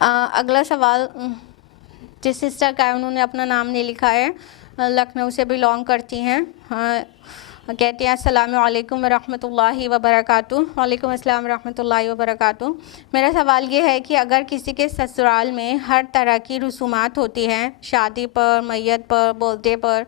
اگلا سوال جس سسٹر کا ہے انہوں نے اپنا نام نہیں لکھا ہے، لکھنؤ سے بلانگ کرتی ہیں، کہتے ہیں السلام علیکم ورحمۃ اللہ وبرکاتہ۔ وعلیکم السلام ورحمۃ اللہ وبرکاتہ۔ میرا سوال یہ ہے کہ اگر کسی کے سسرال میں ہر طرح کی رسومات ہوتی ہیں، شادی پر، میت پر، برتھ ڈے پر،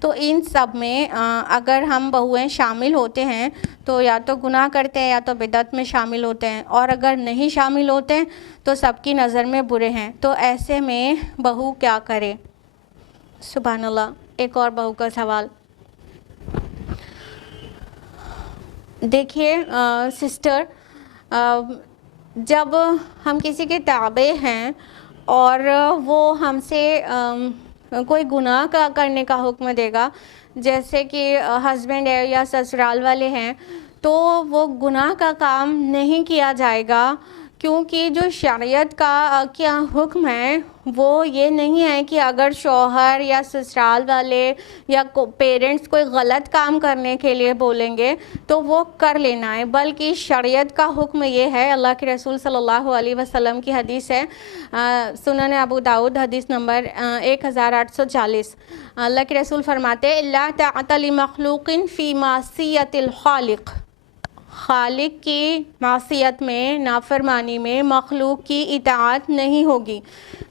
تو ان سب میں اگر ہم بہویں شامل ہوتے ہیں تو یا تو گناہ کرتے ہیں یا تو بدعت میں شامل ہوتے ہیں، اور اگر نہیں شامل ہوتے تو سب کی نظر میں برے ہیں، تو ایسے میں بہو کیا کرے؟ سبحان اللہ۔ ایک اور بہو کا سوال۔ دیکھیے سسٹر، جب ہم کسی کے تابع ہیں اور وہ ہم سے کوئی گناہ کا کرنے کا حکم دے گا، جیسے کہ ہسبینڈ ہے یا سسرال والے ہیں، تو وہ گناہ کا کام نہیں کیا جائے گا، کیونکہ جو شریعت کا کیا حکم ہے وہ یہ نہیں ہے کہ اگر شوہر یا سسرال والے یا پیرنٹس کوئی غلط کام کرنے کے لیے بولیں گے تو وہ کر لینا ہے، بلکہ شریعت کا حکم یہ ہے، اللہ کے رسول صلی اللہ علیہ وسلم کی حدیث ہے، سنن ابو داؤد حدیث نمبر 1840۔ اللہ کے رسول فرماتے ہیں لا طاعۃ لمخلوق فی معصیۃ الخالق، خالق کی معصیت میں، نافرمانی میں مخلوق کی اطاعت نہیں ہوگی۔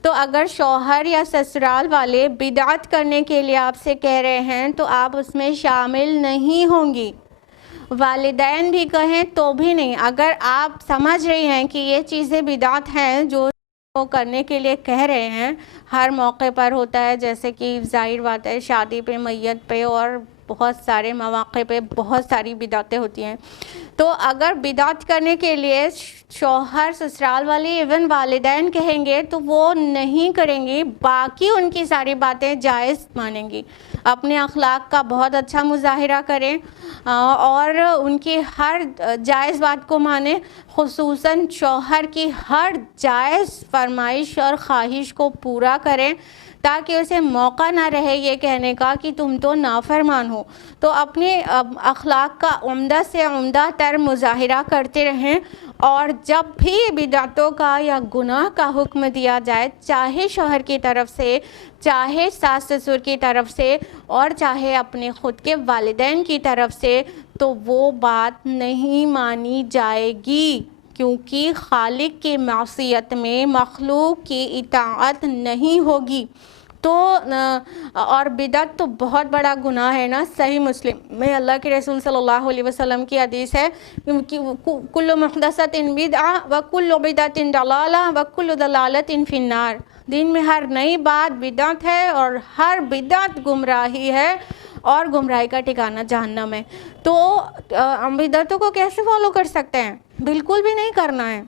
تو اگر شوہر یا سسرال والے بدعت کرنے کے لیے آپ سے کہہ رہے ہیں تو آپ اس میں شامل نہیں ہوں گی، والدین بھی کہیں تو بھی نہیں۔ اگر آپ سمجھ رہی ہیں کہ یہ چیزیں بدعت ہیں جو وہ کرنے کے لیے کہہ رہے ہیں، ہر موقع پر ہوتا ہے، جیسے کہ ظاہر بات ہے شادی پہ، میت پہ اور بہت سارے مواقع پہ بہت ساری بدعتیں ہوتی ہیں، تو اگر بدعت کرنے کے لیے شوہر، سسرال والے، ایون والدین کہیں گے تو وہ نہیں کریں گی، باقی ان کی ساری باتیں جائز مانیں گی۔ اپنے اخلاق کا بہت اچھا مظاہرہ کریں اور ان کی ہر جائز بات کو مانیں، خصوصاً شوہر کی ہر جائز فرمائش اور خواہش کو پورا کریں، تاکہ اسے موقع نہ رہے یہ کہنے کا کہ تم تو نافرمان ہو۔ تو اپنے اخلاق کا عمدہ سے عمدہ تر مظاہرہ کرتے رہیں، اور جب بھی بدعتوں کا یا گناہ کا حکم دیا جائے، چاہے شوہر کی طرف سے، چاہے ساس سسر کی طرف سے، اور چاہے اپنے خود کے والدین کی طرف سے، تو وہ بات نہیں مانی جائے گی، کیونکہ خالق کی معصیت میں مخلوق کی اطاعت نہیں ہوگی۔ تو اور بدعت تو بہت بڑا گناہ ہے نا، صحیح مسلم میں اللہ کے رسول صلی اللہ علیہ وسلم کی حدیث ہے کہ کل محدثۃ بدعہ وکل بدعۃ ضلالہ وکل ضلالۃ فی النار، دین میں ہر نئی بات بدعت ہے اور ہر بدعت گمراہی ہے، اور گمراہی کا ٹھکانہ جہنم ہے۔ تو بدعتوں کو کیسے فالو کر سکتے ہیں؟ بالکل بھی نہیں کرنا ہے،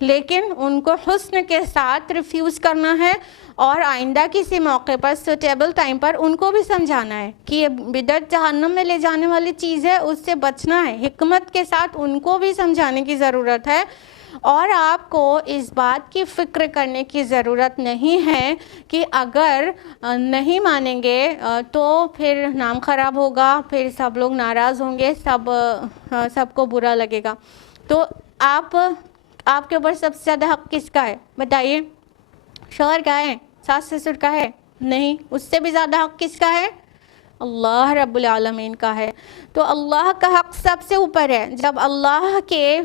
لیکن ان کو حسن کے ساتھ ریفیوز کرنا ہے، اور آئندہ کسی موقع پر، سوٹیبل ٹائم پر ان کو بھی سمجھانا ہے کہ یہ بدعت جہنم میں لے جانے والی چیز ہے، اس سے بچنا ہے۔ حکمت کے ساتھ ان کو بھی سمجھانے کی ضرورت ہے، اور آپ کو اس بات کی فکر کرنے کی ضرورت نہیں ہے کہ اگر نہیں مانیں گے تو پھر نام خراب ہوگا، پھر سب لوگ ناراض ہوں گے، سب کو برا لگے گا۔ تو آپ کے اوپر سب سے زیادہ حق کس کا ہے بتائیے؟ شوہر کا ہے؟ ساس سسر کا ہے؟ نہیں، اس سے بھی زیادہ حق کس کا ہے؟ اللہ رب العالمین کا ہے۔ تو اللہ کا حق سب سے اوپر ہے۔ جب اللہ کے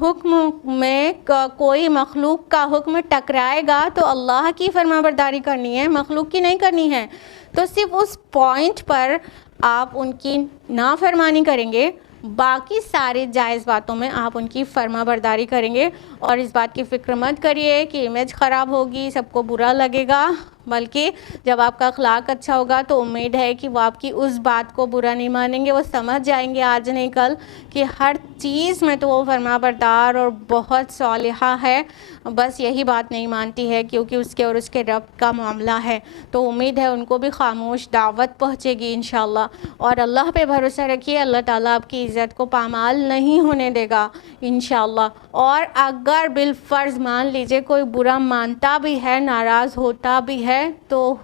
حکم میں کوئی مخلوق کا حکم ٹکرائے گا تو اللہ کی فرما برداری کرنی ہے، مخلوق کی نہیں کرنی ہے۔ تو صرف اس پوائنٹ پر آپ ان کی نافرمانی کریں گے، باقی سارے جائز باتوں میں آپ ان کی فرما برداری کریں گے، اور اس بات کی فکر مت کریے کہ امیج خراب ہوگی، سب کو برا لگے گا، بلکہ جب آپ کا اخلاق اچھا ہوگا تو امید ہے کہ وہ آپ کی اس بات کو برا نہیں مانیں گے، وہ سمجھ جائیں گے آج نہیں کل کہ ہر چیز میں تو وہ فرما بردار اور بہت صالحہ ہے، بس یہی بات نہیں مانتی ہے کیونکہ اس کے اور اس کے رب کا معاملہ ہے۔ تو امید ہے ان کو بھی خاموش دعوت پہنچے گی انشاءاللہ، اور اللہ پہ بھروسہ رکھیے، اللہ تعالیٰ آپ کی عزت کو پامال نہیں ہونے دے گا انشاءاللہ۔ اور اگر بالفرض مان لیجئے کوئی برا مانتا بھی ہے، ناراض ہوتا بھی ہے تو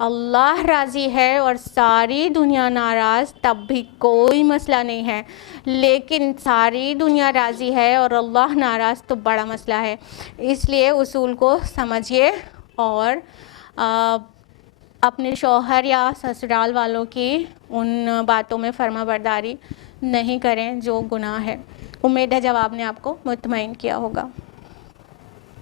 اللہ راضی ہے اور ساری دنیا ناراض تب بھی کوئی مسئلہ نہیں ہے، لیکن ساری دنیا راضی ہے اور اللہ ناراض تو بڑا مسئلہ ہے۔ اس لیے اصول کو سمجھیے اور اپنے شوہر یا سسرال والوں کی ان باتوں میں فرما برداری نہیں کریں جو گناہ ہے۔ امید ہے جواب نے آپ کو مطمئن کیا ہوگا۔